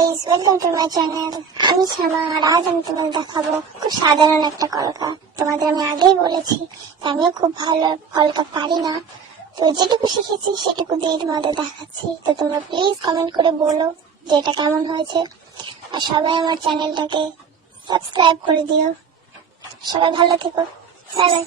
Guys, welcome to my channel. আমি শ্যামা, আর আজ আমি তোমাদের দেখাবো খুব সাধারণ একটা কলকা। তোমাদের আমি আগেই বলেছি আমিও খুব ভালো কলকা পারি না, তো যেটুকু শিখেছি সেটুকু দিয়ে তোমাদের দেখাচ্ছি। তো তোমরা প্লিজ কমেন্ট করে বলো যে এটা কেমন হয়েছে, আর সবাই আমার চ্যানেলটাকে সাবস্ক্রাইব করে দিও। সবাই ভালো থেকো, বাই বাই।